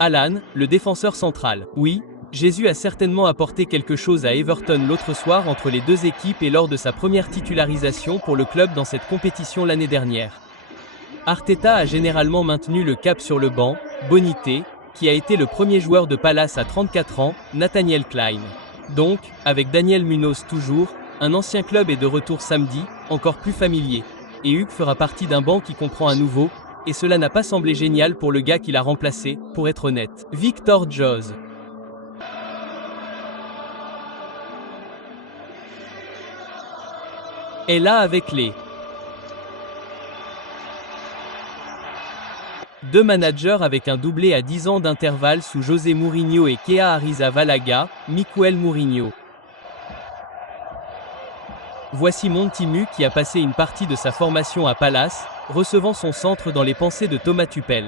Alan, le défenseur central. Oui, Jésus a certainement apporté quelque chose à Everton l'autre soir entre les deux équipes et lors de sa première titularisation pour le club dans cette compétition l'année dernière. Arteta a généralement maintenu le cap sur le banc, Bonité, qui a été le premier joueur de Palace à 34 ans, Nathaniel Clyne. Donc, avec Daniel Munoz toujours, un ancien club est de retour samedi, encore plus familier. Et Hugues fera partie d'un banc qui comprend un nouveau, et cela n'a pas semblé génial pour le gars qui l'a remplacé, pour être honnête. Victor Joz est là avec les deux managers avec un doublé à 10 ans d'intervalle sous José Mourinho et Kea Arrizabalaga, Miguel Mourinho. Voici Montimu qui a passé une partie de sa formation à Palace, recevant son centre dans les pensées de Thomas Tuchel.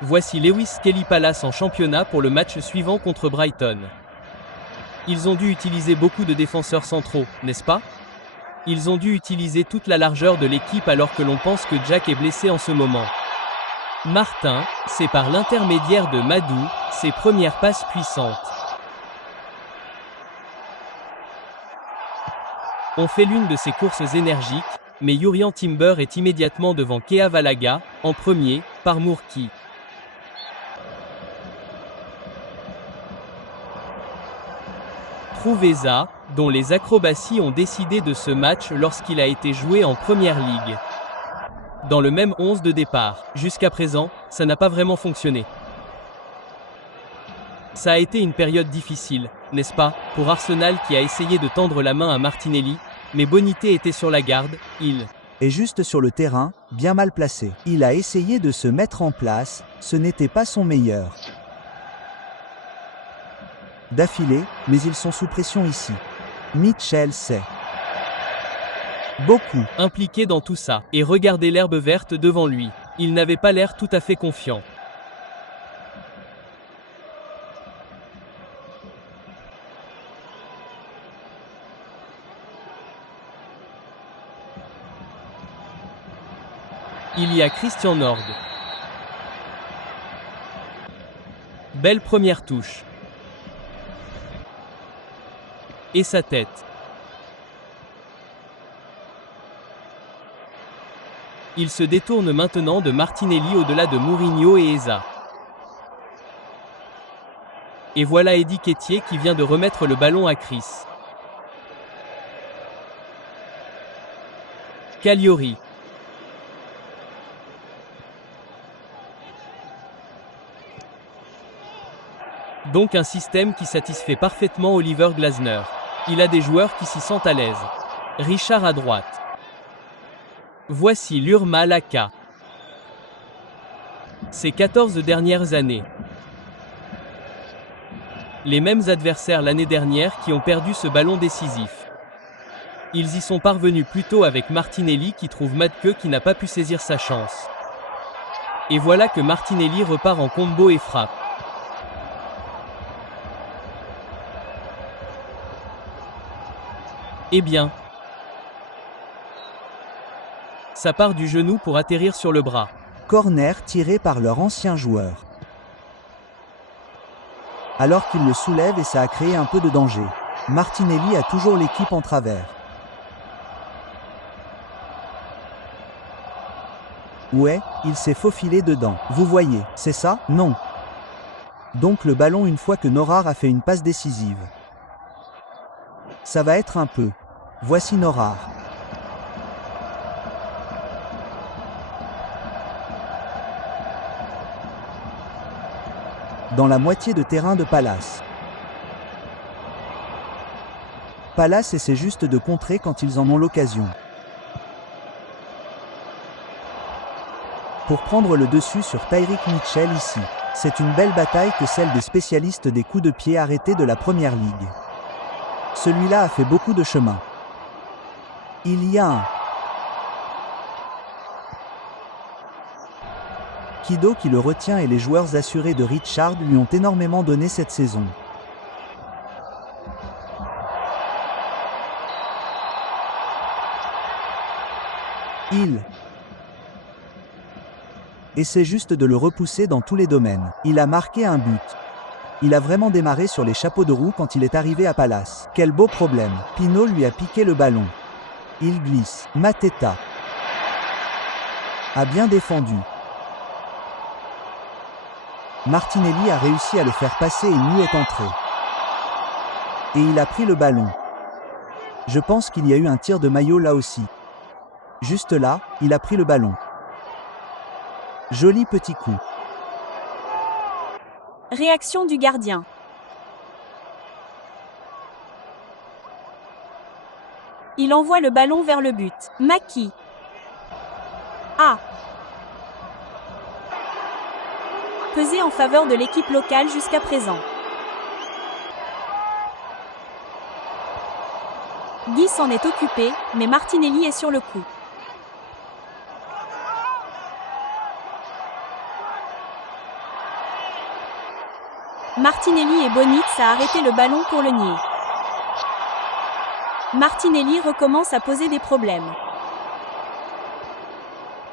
Voici Lewis Kelly Palace en championnat pour le match suivant contre Brighton. Ils ont dû utiliser beaucoup de défenseurs centraux, n'est-ce pas? Ils ont dû utiliser toute la largeur de l'équipe alors que l'on pense que Jack est blessé en ce moment. Martin, c'est par l'intermédiaire de Madou, ses premières passes puissantes. On fait l'une de ces courses énergiques, mais Jurriën Timber est immédiatement devant Kea Valaga, en premier, par Mourki. Prouveza, dont les acrobaties ont décidé de ce match lorsqu'il a été joué en Première Ligue. Dans le même 11 de départ. Jusqu'à présent, ça n'a pas vraiment fonctionné. Ça a été une période difficile, n'est-ce pas, pour Arsenal qui a essayé de tendre la main à Martinelli, mais Bonité était sur la garde, il est juste sur le terrain, bien mal placé. Il a essayé de se mettre en place, ce n'était pas son meilleur. D'affilée, mais ils sont sous pression ici. Mitchell sait beaucoup impliqué dans tout ça, et regardez l'herbe verte devant lui. Il n'avait pas l'air tout à fait confiant. Il y a Christian Nord. Belle première touche. Et sa tête. Il se détourne maintenant de Martinelli au-delà de Mourinho et Eza. Et voilà Eddie Nketiah qui vient de remettre le ballon à Chris. Caliori. Donc un système qui satisfait parfaitement Oliver Glasner. Il a des joueurs qui s'y sentent à l'aise. Richard à droite. Voici Lurma Laka. Ces 14 dernières années. Les mêmes adversaires l'année dernière qui ont perdu ce ballon décisif. Ils y sont parvenus plus tôt avec Martinelli qui trouve Madke qui n'a pas pu saisir sa chance. Et voilà que Martinelli repart en combo et frappe. Eh bien, ça part du genou pour atterrir sur le bras. Corner tiré par leur ancien joueur. Alors qu'il le soulève et ça a créé un peu de danger. Martinelli a toujours l'équipe en travers. Ouais, il s'est faufilé dedans. Vous voyez, c'est ça? Non. Donc le ballon une fois que Norar a fait une passe décisive. Ça va être un peu. Voici Norar. Dans la moitié de terrain de Palace. Palace essaie juste de contrer quand ils en ont l'occasion. Pour prendre le dessus sur Tyrick Mitchell ici. C'est une belle bataille que celle des spécialistes des coups de pied arrêtés de la Première Ligue. Celui-là a fait beaucoup de chemin. Il y a un Kido qui le retient et les joueurs assurés de Richard lui ont énormément donné cette saison. Essaie juste de le repousser dans tous les domaines. Il a marqué un but. Il a vraiment démarré sur les chapeaux de roue quand il est arrivé à Palace. Quel beau problème. Pino lui a piqué le ballon. Il glisse. Mateta a bien défendu. Martinelli a réussi à le faire passer et Niou est entré. Et il a pris le ballon. Je pense qu'il y a eu un tir de maillot là aussi. Juste là, il a pris le ballon. Joli petit coup. Réaction du gardien. Il envoie le ballon vers le but. Maki. A. Pesé en faveur de l'équipe locale jusqu'à présent. Guy s'en est occupé, mais Martinelli est sur le coup. Martinelli et Bonitz a arrêté le ballon pour le nier. Martinelli recommence à poser des problèmes.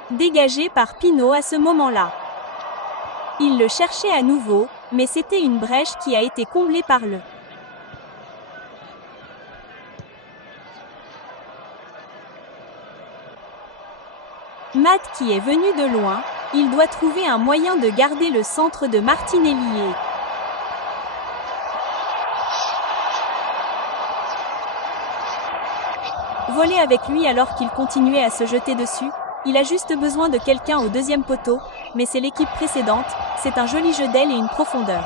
Dégagé par Pino à ce moment-là. Il le cherchait à nouveau, mais c'était une brèche qui a été comblée par le. Matt qui est venu de loin, il doit trouver un moyen de garder le centre de Martinelli et. Voler avec lui alors qu'il continuait à se jeter dessus, il a juste besoin de quelqu'un au deuxième poteau, mais c'est l'équipe précédente, c'est un joli jeu d'aile et une profondeur.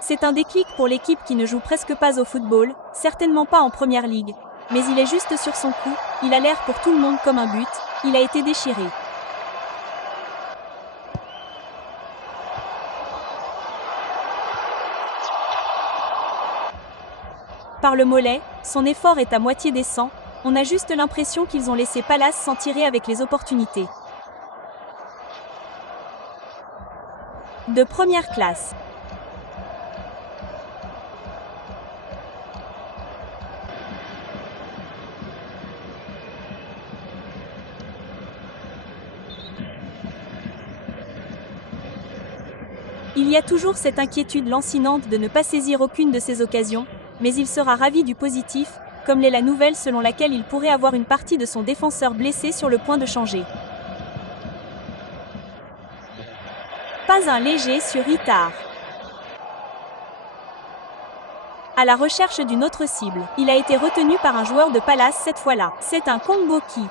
C'est un déclic pour l'équipe qui ne joue presque pas au football, certainement pas en première ligue, mais il est juste sur son coup, il a l'air pour tout le monde comme un but, il a été déchiré. Par le mollet, son effort est à moitié décent, on a juste l'impression qu'ils ont laissé Palace s'en tirer avec les opportunités. De première classe. Il y a toujours cette inquiétude lancinante de ne pas saisir aucune de ces occasions, mais il sera ravi du positif, comme l'est la nouvelle selon laquelle il pourrait avoir une partie de son défenseur blessé sur le point de changer. Pas un léger sur Itar. À la recherche d'une autre cible, il a été retenu par un joueur de Palace cette fois-là. C'est un combo qui